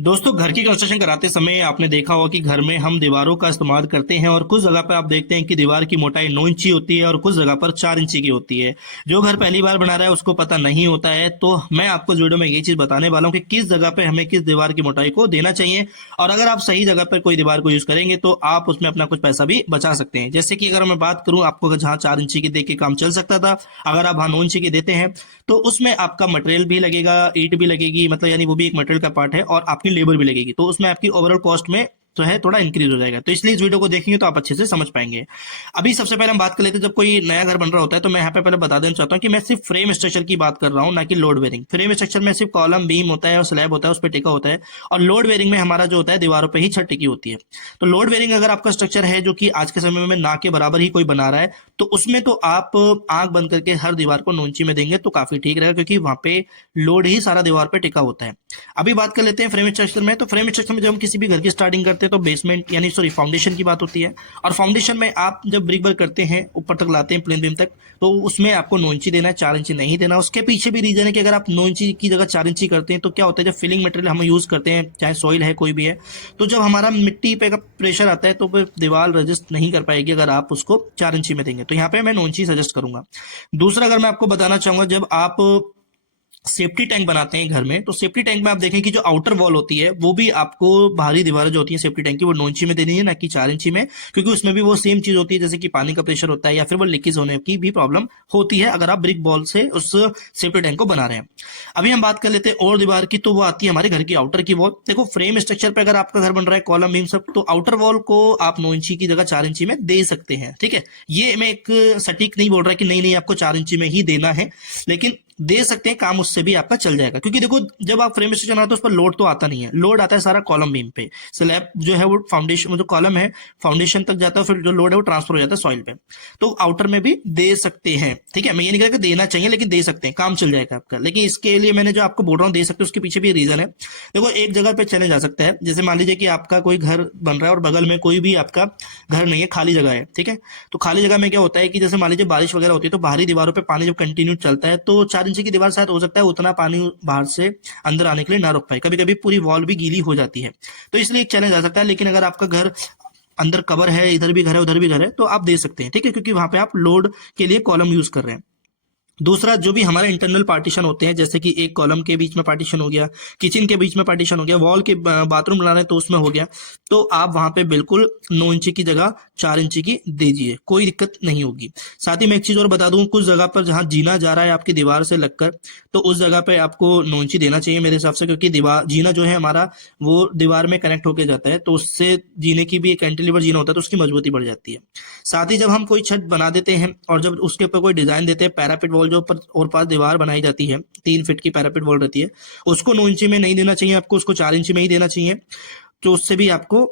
दोस्तों, घर की कंस्ट्रक्शन कराते समय आपने देखा होगा कि घर में हम दीवारों का इस्तेमाल करते हैं और कुछ जगह पर आप देखते हैं कि दीवार की मोटाई 9 इंची होती है और कुछ जगह पर 4 इंची की होती है। जो घर पहली बार बना रहा है उसको पता नहीं होता है, तो मैं आपको इस वीडियो में ये चीज बताने वाला हूँ कि किस जगह पे हमें किस दीवार की मोटाई को देना चाहिए। और अगर आप सही जगह पर कोई दीवार को यूज करेंगे तो आप उसमें अपना कुछ पैसा भी बचा सकते हैं। जैसे कि अगर मैं बात करूं, आपको जहां 4 इंची की देख के काम चल सकता था, अगर आप वहां 9 इंची की देते हैं तो उसमें आपका मटेरियल भी लगेगा, ईंट भी लगेगी, मतलब यानी वो भी एक मटेरियल का पार्ट है, और आपकी लेबर भी लगेगी, तो उसमें आपकी ओवरऑल कॉस्ट में जो है थोड़ा इंक्रीज हो जाएगा। तो इसलिए इस वीडियो को देखेंगे तो आप अच्छे से समझ पाएंगे। अभी सबसे पहले हम बात कर लेते हैं, जब कोई नया घर बन रहा होता है तो मैं यहाँ पे पहले बता देना चाहता हूँ कि मैं सिर्फ फ्रेम स्ट्रक्चर की बात कर रहा हूँ, ना कि लोड बेरिंग। फ्रेम स्ट्रक्चर में सिर्फ कॉलम बीम होता है और स्लैब होता है, उस पर टिका होता है। और लोड बेरिंग में हमारा जो होता है दीवारों पर ही छत टिकी होती है। तो लोड बेरिंग अगर आपका स्ट्रक्चर है जो कि आज के समय में ना के बराबर ही कोई बना रहा है, तो उसमें तो आप आंख बंद करके हर दीवार को 9 इंची में देंगे तो काफी ठीक रहेगा, क्योंकि वहां पे लोड ही सारा दीवार पे टिका होता है। अभी बात कर लेते हैं फ्रेम स्ट्रक्चर में। तो फ्रेम स्ट्रक्चर में जब हम किसी भी घर की स्टार्टिंग करते हैं तो बेसमेंट यानी सॉरी फाउंडेशन की बात होती है। और फाउंडेशन में आप जब ब्रिक वर्क करते हैं, ऊपर तक लाते हैं प्लेन बीम तक, तो उसमें आपको 9 इंची देना है, 4 इंची नहीं देना। उसके पीछे भी रीजन है कि अगर आप 9 इंची की जगह 4 इंची करते हैं तो क्या होता है, जब फिलिंग मटेरियल हम यूज करते हैं, चाहे सॉइल है कोई भी है, तो जब हमारा मिट्टी पे का प्रेशर आता है तो फिर दीवार रजिस्ट नहीं कर पाएगी अगर आप उसको 4 इंची में देंगे। तो यहाँ पे मैं 9 इंची सजेस्ट करूंगा। दूसरा, अगर मैं आपको बताना चाहूंगा, जब आप सेफ्टी टैंक बनाते हैं घर में, तो सेफ्टी टैंक में आप देखें कि जो आउटर वॉल होती है वो भी आपको, बाहरी दीवारें जो होती है सेफ्टी टैंक की, वो 9 इंची में देनी है, ना कि 4 इंची में। क्योंकि उसमें भी वो सेम चीज होती है, जैसे कि पानी का प्रेशर होता है या फिर वो लीकेज होने की भी प्रॉब्लम होती है अगर आप ब्रिक बॉल से उस सेफ्टी टैंक को बना रहे हैं। अभी हम बात कर लेते हैं और दीवार की, तो वो आती है हमारे घर की आउटर की वॉल। देखो, फ्रेम स्ट्रक्चर पर अगर आपका घर बन रहा है कॉलम बीम सब, तो आउटर वॉल को आप 9 इंची की जगह 4 इंची में दे सकते हैं। ठीक है, ये मैं एक सटीक नहीं बोल रहा कि नहीं नहीं आपको 4 इंची में ही देना है, लेकिन दे सकते हैं, काम उससे भी आपका चल जाएगा। क्योंकि देखो, जब आप फ्रेम स्ट्रक्चर बनाते हो उस पर लोड तो आता नहीं है, लोड आता है सारा कॉलम बीम पे। स्लैब जो है वो फाउंडेशन, जो कॉलम है फाउंडेशन तक जाता है, फिर जो लोड है वो ट्रांसफर हो जाता है सॉइल पे। तो आउटर में भी दे सकते हैं। ठीक है, मैं ये नहीं कह रहा कि देना चाहिए, लेकिन दे सकते हैं, काम चल जाएगा आपका। लेकिन इसके लिए मैंने जो आपको बोल रहा हूँ दे सकते हैं, उसके पीछे भी रीजन है। देखो, एक जगह पे चले जा सकता है, जैसे मान लीजिए कि आपका कोई घर बन रहा है और बगल में कोई भी आपका घर नहीं है, खाली जगह है। ठीक है, तो खाली जगह में क्या होता है कि जैसे मान लीजिए बारिश वगैरह होती है तो बाहरी दीवारों पे पानी जब कंटिन्यू चलता है तो 4 इंची की दीवार शायद हो सकता है उतना पानी बाहर से अंदर आने के लिए ना रोक पाए, कभी कभी पूरी वॉल भी गीली हो जाती है। तो इसलिए एक चैलेंज आ सकता है। लेकिन अगर आपका घर अंदर कवर है, इधर भी घर है उधर भी घर है, तो आप दे सकते हैं। ठीक है, क्योंकि वहां पे आप लोड के लिए कॉलम यूज कर रहे हैं। दूसरा, जो भी हमारे इंटरनल पार्टीशन होते हैं, जैसे कि एक कॉलम के बीच में पार्टीशन हो गया, किचन के बीच में पार्टीशन हो गया, वॉल के बाथरूम बना रहे हैं तो उसमें हो गया, तो आप वहां पे बिल्कुल 9 इंची की जगह 4 इंची की दीजिए, कोई दिक्कत नहीं होगी। साथ ही मैं एक चीज और बता दूं, कुछ जगह पर जहां जीना जा रहा है आपकी दीवार से लगकर, तो उस जगह पे आपको 9 इंची देना चाहिए मेरे हिसाब से, क्योंकि दीवार जीना जो है हमारा वो दीवार में कनेक्ट होकर जाता है, तो उससे जीने की भी, एक कैंटिलीवर जीना होता है तो उसकी मजबूती बढ़ जाती है। साथ ही जब हम कोई छत बना देते हैं और जब उसके ऊपर कोई डिजाइन देते हैं, पैरापिट वॉल जो ऊपर और पास दीवार बनाई जाती है, 3 फीट की पैरापिट वॉल रहती है, उसको 9 इंची में नहीं देना चाहिए आपको, उसको 4 इंची में ही देना चाहिए। तो उससे भी आपको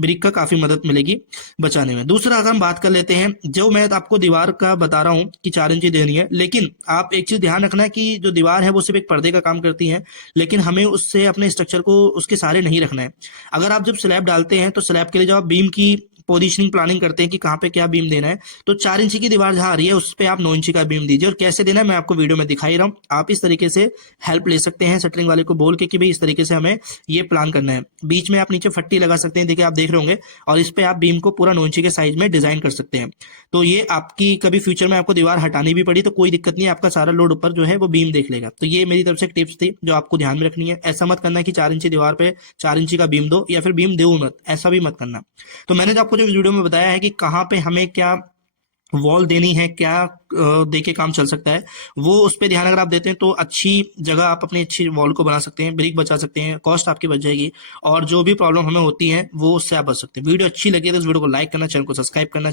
ब्रिक का काफी मदद मिलेगी बचाने में। दूसरा, अगर हम बात कर लेते हैं, जो मैं आपको दीवार का बता रहा हूं कि 4 इंची देनी है, लेकिन आप एक चीज ध्यान रखना है कि जो दीवार है वो सिर्फ एक पर्दे का काम करती है, लेकिन हमें उससे अपने स्ट्रक्चर को उसके सारे नहीं रखना है। अगर आप जब स्लैब डालते हैं तो स्लैब के लिए जब आप बीम की पोजीशनिंग प्लानिंग करते हैं कि कहाँ पे क्या बीम देना है, तो 4 इंची की दीवार जहां आ रही है उस पे आप 9 इंची का बीम दीजिए। और कैसे देना है मैं आपको वीडियो में दिखाई रहा हूँ, आप इस तरीके से हेल्प ले सकते हैं सेटलिंग वाले को बोल के कि भाई इस तरीके से हमें ये प्लान करना है। बीच में आप नीचे फट्टी लगा सकते हैं, देखिए आप देख रहे होंगे, और इस पे आप बीम को पूरा 9 इंची के साइज में डिजाइन कर सकते हैं। तो ये आपकी कभी फ्यूचर में आपको दीवार हटानी भी पड़ी तो कोई दिक्कत नहीं है, आपका सारा लोड ऊपर जो है वो बीम देख लेगा। तो ये मेरी तरफ से एक टिप्स थी जो आपको ध्यान में रखनी है। ऐसा मत करना कि 4 इंची दीवार पे 4 इंची का बीम दो, या फिर बीम दो मत, ऐसा भी मत करना। तो मैंने जो आपको जो वीडियो में बताया है कि कहाँ पे हमें क्या वॉल देनी है, क्या दे के काम चल सकता है, वो उस पर ध्यान अगर आप देते हैं तो अच्छी जगह आप अपनी अच्छी वॉल को बना सकते हैं, ब्रिक बचा सकते हैं, कॉस्ट आपकी बच जाएगी, और जो भी प्रॉब्लम हमें होती है वो उससे आप बच सकते हैं। वीडियो अच्छी लगी तो इस वीडियो को लाइक करना, चैनल को सब्सक्राइब करना।